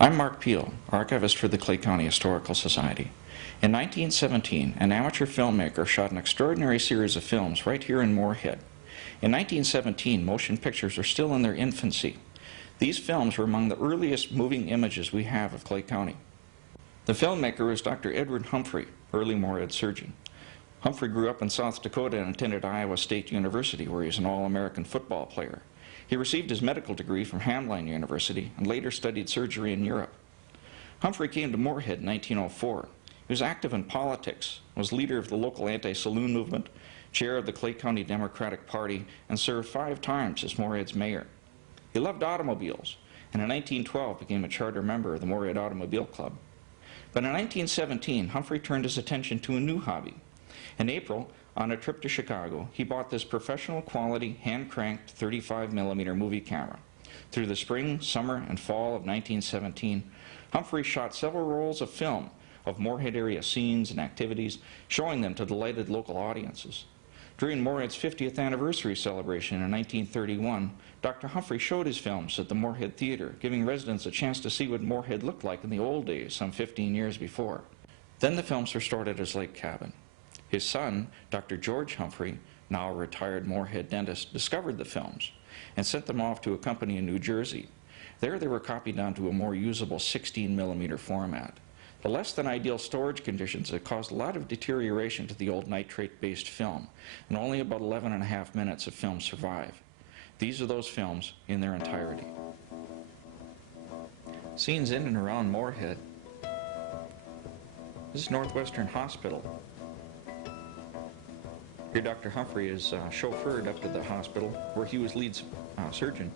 I'm Mark Peel, archivist for the Clay County Historical Society. In 1917, an amateur filmmaker shot an extraordinary series of films right here in Moorhead. In 1917, motion pictures are still in their infancy. These films were among the earliest moving images we have of Clay County. The filmmaker was Dr. Edward Humphrey, early Moorhead surgeon. Humphrey grew up in South Dakota and attended Iowa State University, where he was an All-American football player. He received his medical degree from Hamline University and later studied surgery in Europe. Humphrey came to Moorhead in 1904. He was active in politics, was leader of the local anti-saloon movement, chair of the Clay County Democratic Party, and served 5 times as Moorhead's mayor. He loved automobiles, and in 1912 became a charter member of the Moorhead Automobile Club. But in 1917, Humphrey turned his attention to a new hobby. In April, on a trip to Chicago, he bought this professional quality, hand-cranked 35mm movie camera. Through the spring, summer, and fall of 1917, Humphrey shot several rolls of film of Moorhead area scenes and activities, showing them to delighted local audiences. During Moorhead's 50th anniversary celebration in 1931, Dr. Humphrey showed his films at the Moorhead Theater, giving residents a chance to see what Moorhead looked like in the old days, some 15 years before. Then the films were stored at his lake cabin. His son, Dr. George Humphrey, now a retired Moorhead dentist, discovered the films and sent them off to a company in New Jersey. There they were copied down to a more usable 16mm format. The less than ideal storage conditions had caused a lot of deterioration to the old nitrate-based film, and only about 11.5 minutes of film survive. These are those films in their entirety. Scenes in and around Moorhead. This is Northwestern Hospital. Here Dr. Humphrey is chauffeured up to the hospital where he was lead surgeon.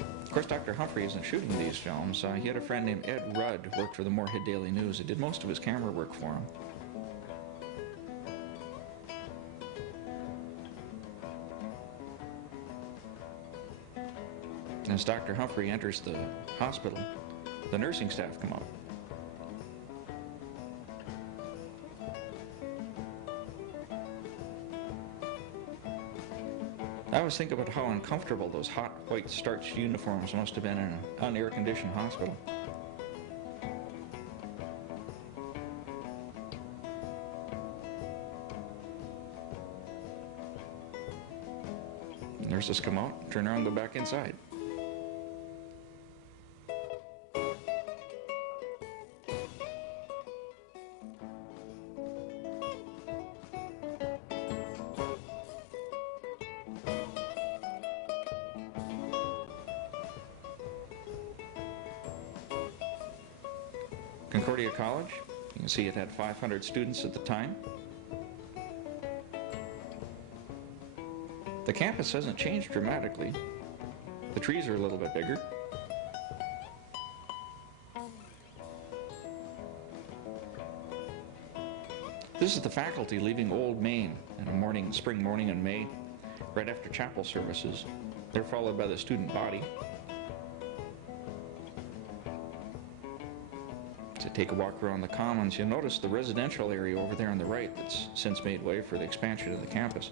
Of course, Dr. Humphrey isn't shooting these films. He had a friend named Ed Rudd who worked for the Moorhead Daily News and did most of his camera work for him. As Dr. Humphrey enters the hospital, the nursing staff come out. I always think about how uncomfortable those hot white starched uniforms must have been in an un-air-conditioned hospital. Nurses come out, turn around, go back inside. Concordia College, you can see it had 500 students at the time. The campus hasn't changed dramatically. The trees are a little bit bigger. This is the faculty leaving Old Main in a spring morning in May, right after chapel services. They're followed by the student body. To take a walk around the commons, you'll notice the residential area over there on the right that's since made way for the expansion of the campus.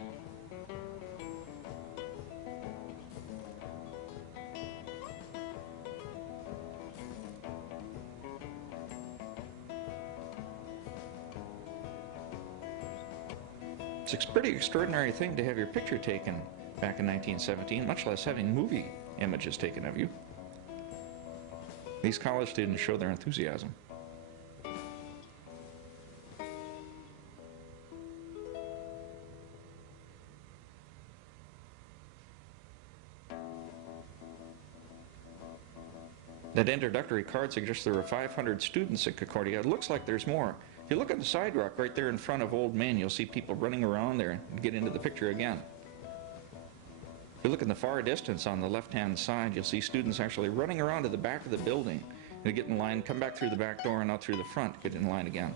It's a pretty extraordinary thing to have your picture taken back in 1917, much less having movie images taken of you. These college students show their enthusiasm. That introductory card suggests there were 500 students at Concordia. It looks like there's more. If you look at the sidewalk right there in front of Old Main, you'll see people running around there and get into the picture again. If you look in the far distance on the left-hand side, you'll see students actually running around to the back of the building. They get in line, come back through the back door and out through the front, get in line again.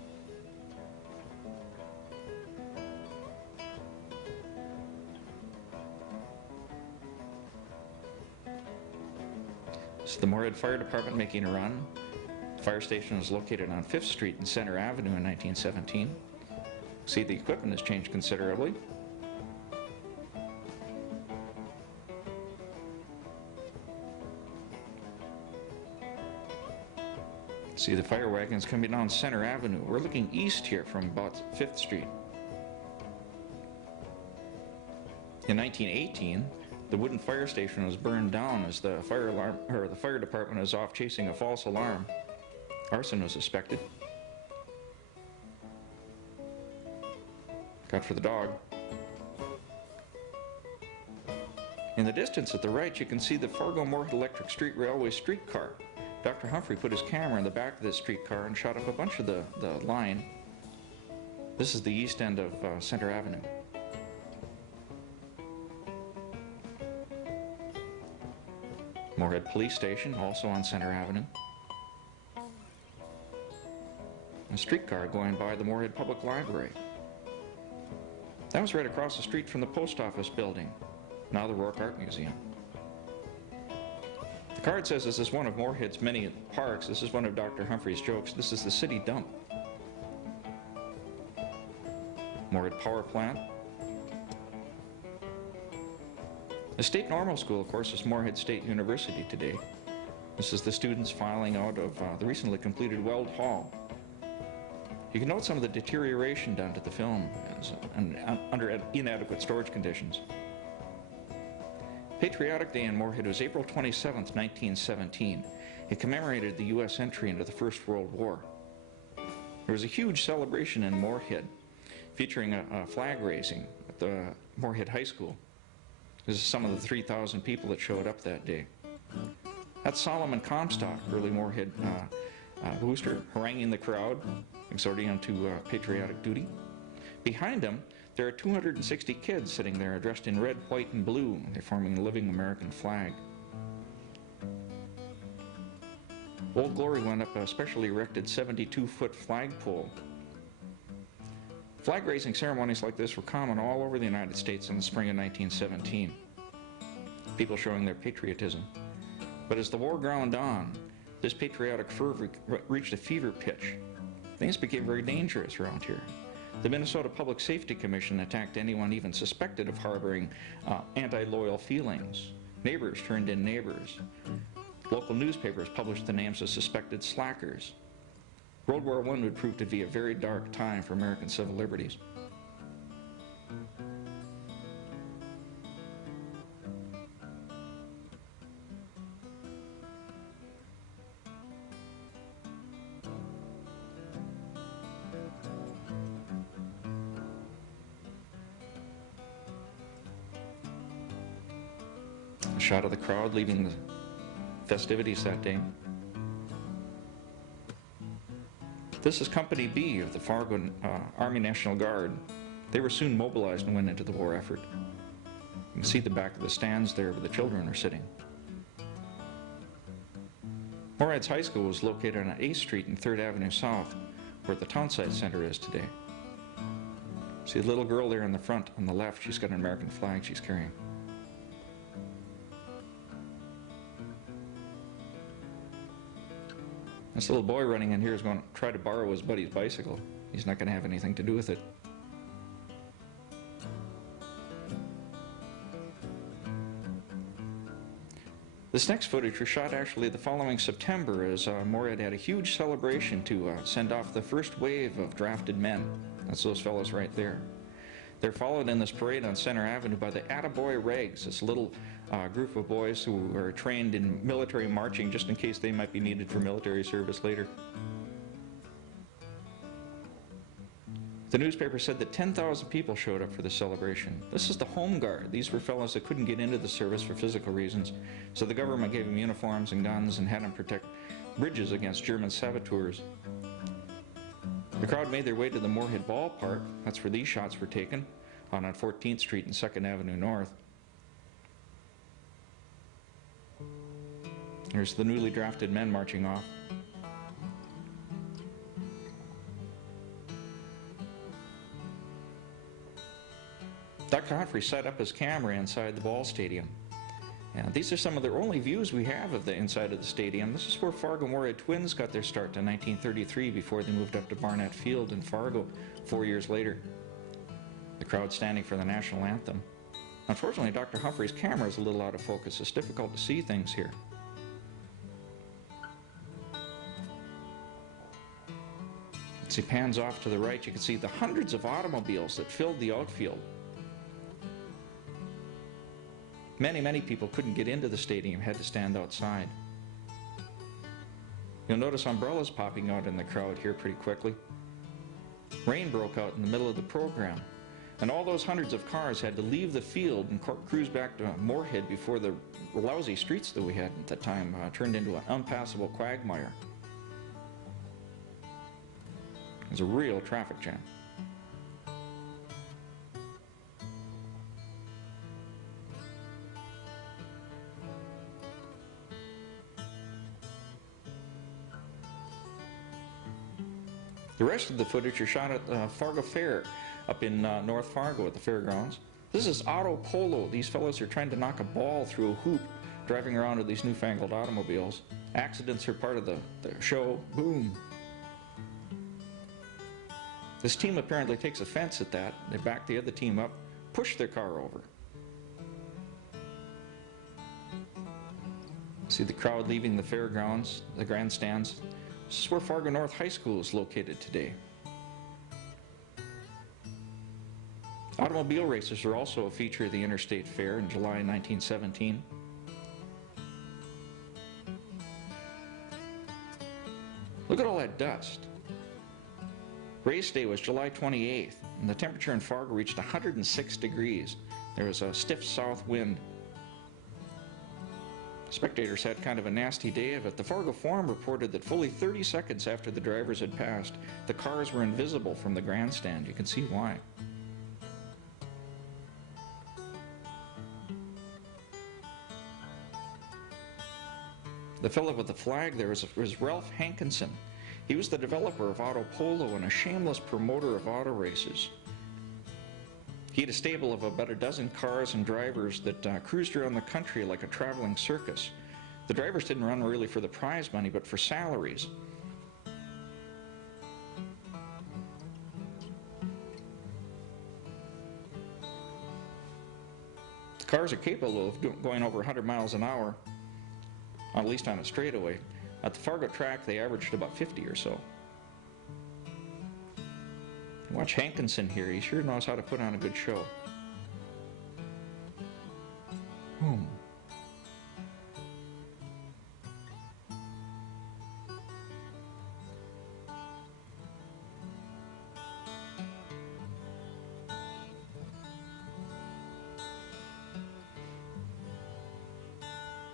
This is the Moorhead Fire Department making a run. The fire station is located on 5th Street and Center Avenue in 1917. See, the equipment has changed considerably. See the fire wagons coming down Center Avenue. We're looking east here from about 5th Street. In 1918, the wooden fire station was burned down as the fire department was off chasing a false alarm. Arson was suspected. Got for the dog. In the distance at the right, you can see the Fargo-Moorhead Electric Street Railway streetcar. Dr. Humphrey put his camera in the back of this streetcar and shot up a bunch of the line. This is the east end of Center Avenue. Moorhead Police Station, also on Center Avenue. A streetcar going by the Moorhead Public Library. That was right across the street from the post office building, now the Rourke Art Museum. The card says this is one of Moorhead's many parks. This is one of Dr. Humphrey's jokes. This is the city dump. Moorhead Power Plant. The State Normal School, of course, is Moorhead State University today. This is the students filing out of the recently completed Weld Hall. You can note some of the deterioration done to the film under inadequate storage conditions. Patriotic Day in Moorhead was April 27, 1917. It commemorated the U.S. entry into the First World War. There was a huge celebration in Moorhead featuring a flag raising at the Moorhead High School. This is some of the 3,000 people that showed up that day. That's Solomon Comstock, early Moorhead booster, haranguing the crowd, exhorting them to patriotic duty. Behind him, there are 260 kids sitting there dressed in red, white, and blue. They're forming the living American flag. Old Glory went up a specially erected 72-foot flagpole. Flag-raising ceremonies like this were common all over the United States in the spring of 1917. People showing their patriotism. But as the war ground on, this patriotic fervor reached a fever pitch. Things became very dangerous around here. The Minnesota Public Safety Commission attacked anyone even suspected of harboring anti-loyal feelings. Neighbors turned in neighbors. Local newspapers published the names of suspected slackers. World War I would prove to be a very dark time for American civil liberties. A shot of the crowd leaving the festivities that day. This is Company B of the Fargo Army National Guard. They were soon mobilized and went into the war effort. You can see the back of the stands there where the children are sitting. Moorhead's High School was located on 8th Street and 3rd Avenue South, where the Townside Center is today. See the little girl there in the front on the left, she's got an American flag she's carrying. This little boy running in here is going to try to borrow his buddy's bicycle. He's not going to have anything to do with it. This next footage was shot actually the following September as Moorhead had a huge celebration to send off the first wave of drafted men. That's those fellows right there. They're followed in this parade on Center Avenue by the Attaboy Regs, this little group of boys who are trained in military marching just in case they might be needed for military service later. The newspaper said that 10,000 people showed up for the celebration. This is the Home Guard. These were fellows that couldn't get into the service for physical reasons, so the government gave them uniforms and guns and had them protect bridges against German saboteurs. The crowd made their way to the Moorhead Ballpark. That's where these shots were taken, on 14th Street and 2nd Avenue North. Here's the newly drafted men marching off. Dr. Humphrey set up his camera inside the ball stadium. And these are some of the only views we have of the inside of the stadium. This is where Fargo Moorhead Twins got their start in 1933 before they moved up to Barnett Field in Fargo 4 years later. The crowd standing for the national anthem. Unfortunately, Dr. Humphrey's camera is a little out of focus. It's difficult to see things here. he pans off to the right, you can see the hundreds of automobiles that filled the outfield. Many people couldn't get into the stadium, had to stand outside. You'll notice umbrellas popping out in the crowd here pretty quickly. Rain broke out in the middle of the program, and all those hundreds of cars had to leave the field and cruise back to Moorhead before the lousy streets that we had at the time turned into an unpassable quagmire. It was a real traffic jam. The rest of the footage are shot at Fargo Fair up in North Fargo at the fairgrounds. This is auto polo. These fellows are trying to knock a ball through a hoop, driving around with these newfangled automobiles. Accidents are part of the show. Boom. This team apparently takes offense at that. They back the other team up, push their car over. See the crowd leaving the fairgrounds, the grandstands. This is where Fargo North High School is located today. Automobile races are also a feature of the Interstate Fair in July 1917. Look at all that dust. Race day was July 28th, and the temperature in Fargo reached 106 degrees. There was a stiff south wind. Spectators had kind of a nasty day of it. The Fargo Forum reported that fully 30 seconds after the drivers had passed, the cars were invisible from the grandstand. You can see why. The fellow with the flag there was Ralph Hankinson. He was the developer of auto polo and a shameless promoter of auto races. He had a stable of about a dozen cars and drivers that cruised around the country like a traveling circus. The drivers didn't run really for the prize money, but for salaries. The cars are capable of going over 100 miles an hour, at least on a straightaway. At the Fargo track, they averaged about 50 or so. Watch Hankinson here. He sure knows how to put on a good show.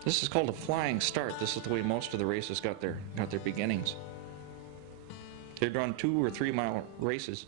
This is called a flying start. This is the way most of the races got their beginnings. They're done 2 or 3 mile races.